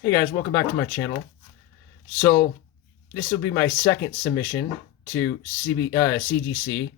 Hey guys, welcome back to my channel. So this will be my second submission to CGC,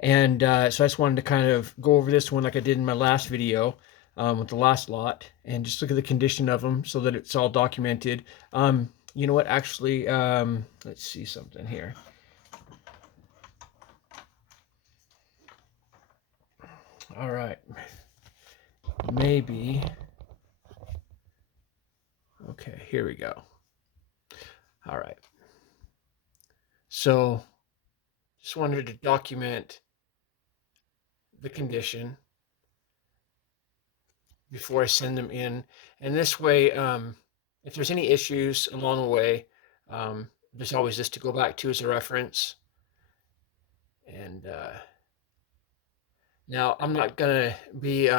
and so I just wanted to kind of go over this one like I did in my last video with the last lot, and just look at the condition of them so that it's all documented. You know what? Actually, let's see something here. All right, maybe. Okay, here we go. All right. So just wanted to document the condition before I send them in. And this way, if there's any issues along the way, there's always this to go back to as a reference. And now I'm not going to be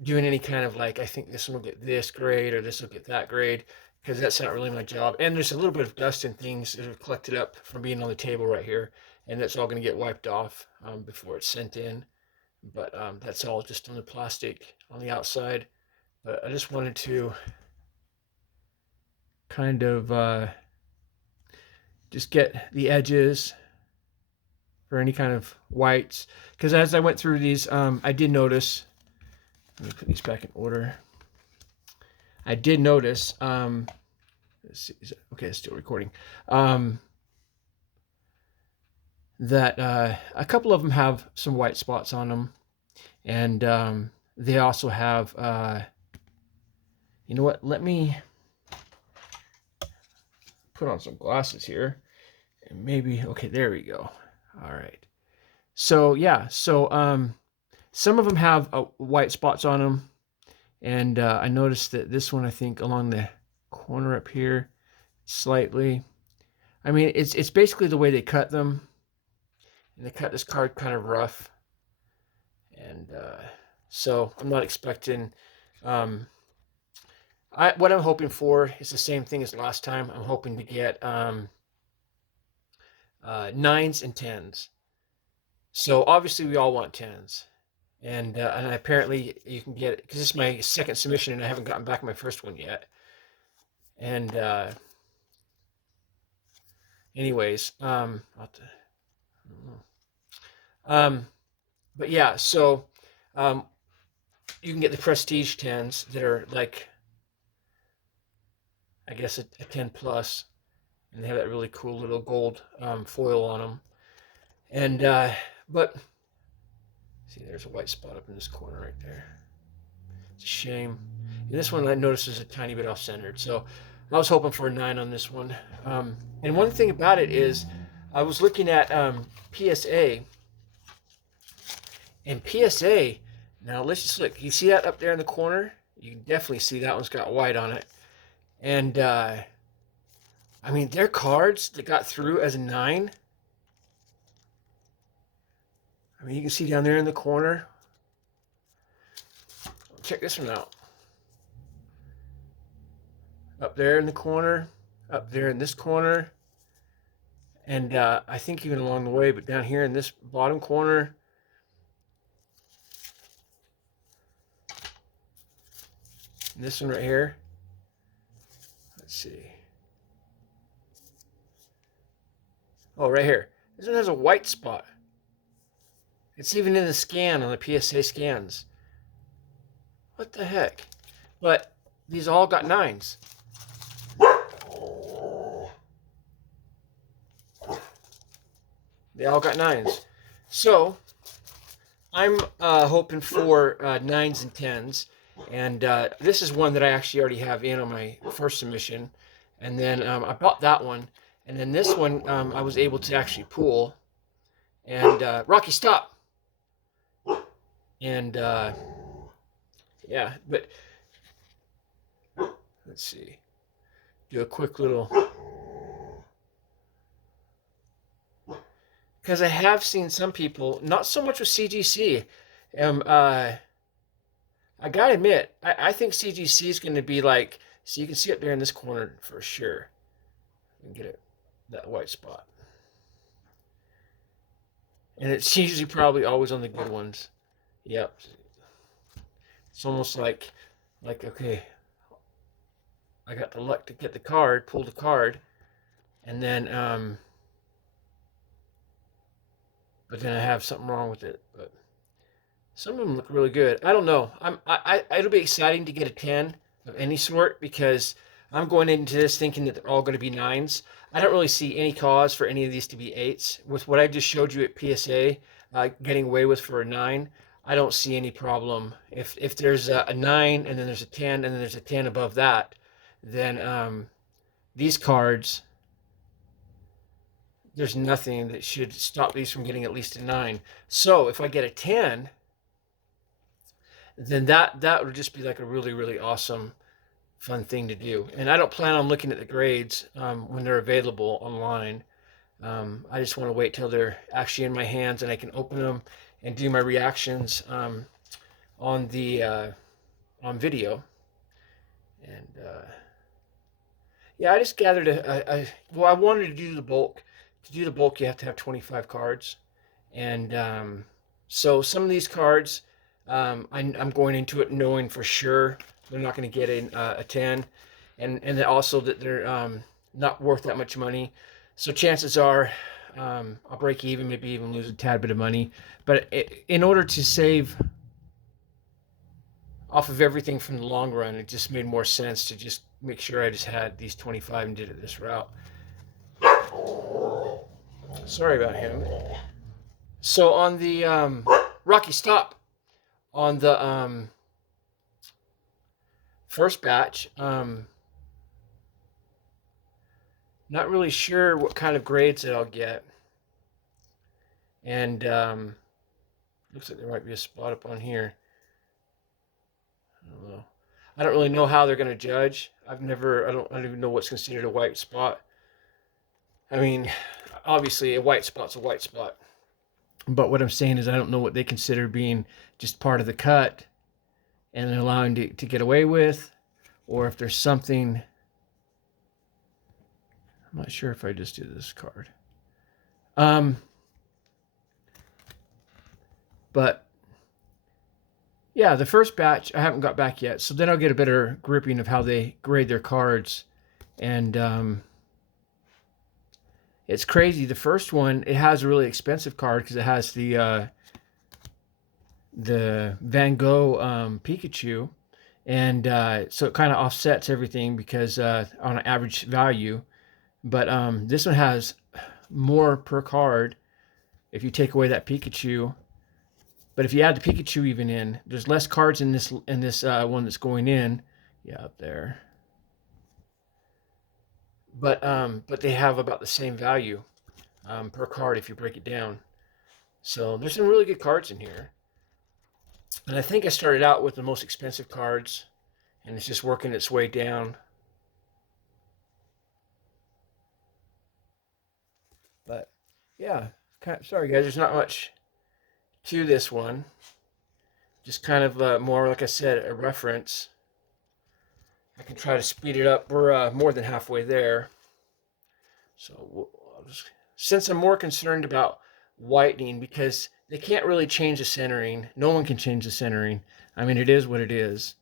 doing any kind of like, I think this one will get this grade or this will get that grade, because that's not really my job. And there's a little bit of dust and things that have collected up from being on the table right here. And that's all going to get wiped off before it's sent in. But that's all just on the plastic on the outside. But I just wanted to kind of just get the edges for any kind of whites, because as I went through these, I did notice, let me put these back in order. I did notice, let's see, okay, it's still recording, that a couple of them have some white spots on them, and they also have, you know what, let me put on some glasses here, and maybe, okay, there we go. All right. So yeah, so some of them have white spots on them, and I noticed that this one, I think, along the corner up here, slightly. I mean, it's basically the way they cut them, and they cut this card kind of rough, and so I'm not expecting. What I'm hoping for is the same thing as last time. I'm hoping to get 9s and 10s. So obviously we all want 10s, and apparently you can get it because this is my second submission and I haven't gotten back my first one yet. And anyways, but yeah, so you can get the prestige 10s that are like, I guess a 10 plus, and they have that really cool little gold foil on them. And but see, there's a white spot up in this corner right there. It's a shame. And this one I noticed is a tiny bit off-centered, so I was hoping for a 9 on this one. And one thing about it is, I was looking at PSA, and PSA. Now let's just look. You see that up there in the corner? You can definitely see that one's got white on it. And I mean, their cards that got through as a 9. I mean, you can see down there in the corner. Check this one out. Up there in the corner, up there in this corner, and I think even along the way, but down here in this bottom corner, and this one right here. Let's see. Oh, right here. This one has a white spot. It's even in the scan on the PSA scans. What the heck? But these all got 9s. They all got 9s. So I'm hoping for 9s and 10s. And this is one that I actually already have in on my first submission. And then I bought that one. And then this one I was able to actually pool. And Rocky, stop! And yeah, but let's see. Do a quick little, because I have seen some people, not so much with CGC. I gotta admit, I think CGC is going to be like, so you can see up there in this corner for sure. You can get it, that white spot. And it's usually probably always on the good ones. Yep. It's almost like okay, I got the luck to get the card, pull the card, and then but then I have something wrong with it. But some of them look really good. I don't know. It'll be exciting to get a 10 of any sort because I'm going into this thinking that they're all going to be 9s. I don't really see any cause for any of these to be 8s. With what I just showed you at PSA, getting away with for a 9, I don't see any problem. If there's a 9 and then there's a 10 and then there's a 10 above that, then these cards, there's nothing that should stop these from getting at least a 9. So if I get a 10, then that would just be like a really, really awesome, fun thing to do. And I don't plan on looking at the grades when they're available online. I just want to wait till they're actually in my hands and I can open them and do my reactions on the on video. And yeah, I just gathered well, I wanted to do the bulk. To do the bulk, you have to have 25 cards, and so some of these cards, I'm going into it knowing for sure they're not going to get a 10, and then also that they're not worth that much money. So chances are I'll break even, maybe even lose a tad bit of money. But in order to save off of everything from the long run, it just made more sense to just make sure I just had these 25 and did it this route. Sorry about him. So on the Rocky, stop. On the first batch, not really sure what kind of grades that I'll get. And looks like there might be a spot up on here. I don't know. I don't really know how they're going to judge. I don't even know what's considered a white spot. I mean, obviously a white spot's a white spot. But what I'm saying is I don't know what they consider being just part of the cut and allowing to get away with, or if there's something. I'm not sure if I just do this card. But yeah, the first batch I haven't got back yet, so then I'll get a better gripping of how they grade their cards. And it's crazy. The first one, it has a really expensive card because it has the Van Gogh Pikachu, and so it kind of offsets everything because on an average value. But this one has more per card if you take away that Pikachu. But if you add the Pikachu even in, there's less cards in this one that's going in. Yeah, up there. But they have about the same value per card if you break it down. So there's some really good cards in here. And I think I started out with the most expensive cards, and it's just working its way down. But yeah, sorry guys, there's not much to this one. Just kind of more, like I said, a reference. I can try to speed it up. We're more than halfway there. So since I'm more concerned about whitening, because they can't really change the centering. No one can change the centering. I mean, it is what it is.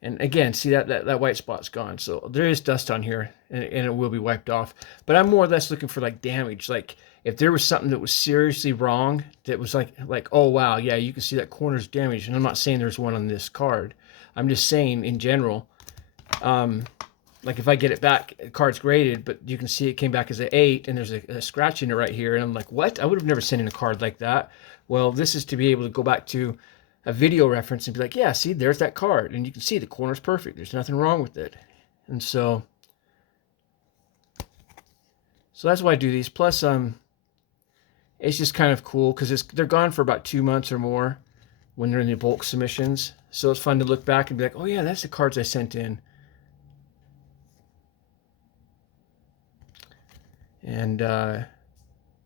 And again, see that white spot's gone. So there is dust on here, and it will be wiped off. But I'm more or less looking for like damage. Like if there was something that was seriously wrong, that was like oh wow, yeah, you can see that corner's damaged. And I'm not saying there's one on this card. I'm just saying in general. Like if I get it back, the card's graded, but you can see it came back as an 8, and there's a scratch in it right here. And I'm like, what? I would have never sent in a card like that. Well, this is to be able to go back to a video reference and be like, yeah, see, there's that card. And you can see the corner's perfect. There's nothing wrong with it. And so that's why I do these. Plus, it's just kind of cool because they're gone for about 2 months or more when they're in the bulk submissions. So it's fun to look back and be like, oh yeah, that's the cards I sent in. And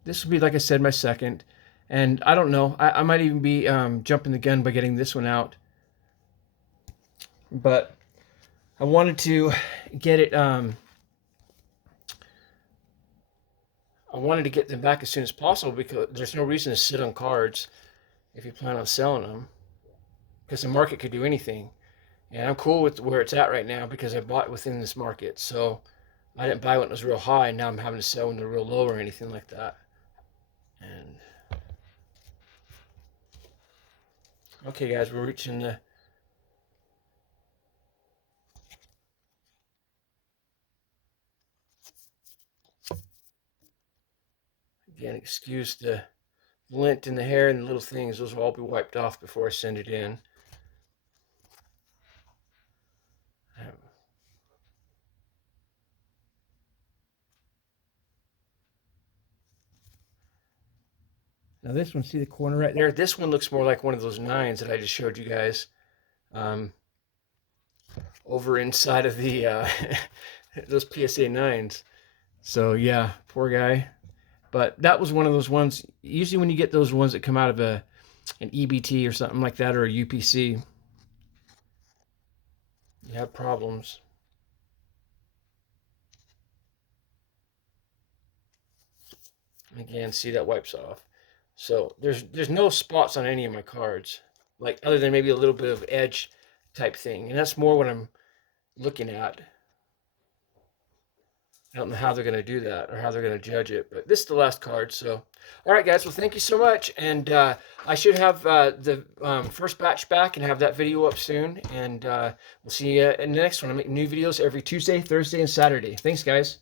this will be, like I said, my second. And I don't know. I might even be jumping the gun by getting this one out. But I wanted to get it. I wanted to get them back as soon as possible because there's no reason to sit on cards if you plan on selling them. Because the market could do anything. And I'm cool with where it's at right now because I bought within this market. So I didn't buy when it was real high. Now I'm having to sell when they're real low or anything like that. And okay, guys, we're reaching the. Again, excuse the lint in the hair and the little things. Those will all be wiped off before I send it in. Now this one, see the corner right there? This one looks more like one of those 9s that I just showed you guys. Over inside of the those PSA 9s. So yeah, poor guy. But that was one of those ones. Usually when you get those ones that come out of an EBT or something like that, or a UPC, you have problems. Again, see that wipes off. So there's no spots on any of my cards, like other than maybe a little bit of edge type thing, and that's more what I'm looking at. I don't know how they're going to do that or how they're going to judge it, but this is the last card. So, all right, guys. Well, thank you so much, and I should have the first batch back and have that video up soon. And we'll see you in the next one. I make new videos every Tuesday, Thursday, and Saturday. Thanks, guys.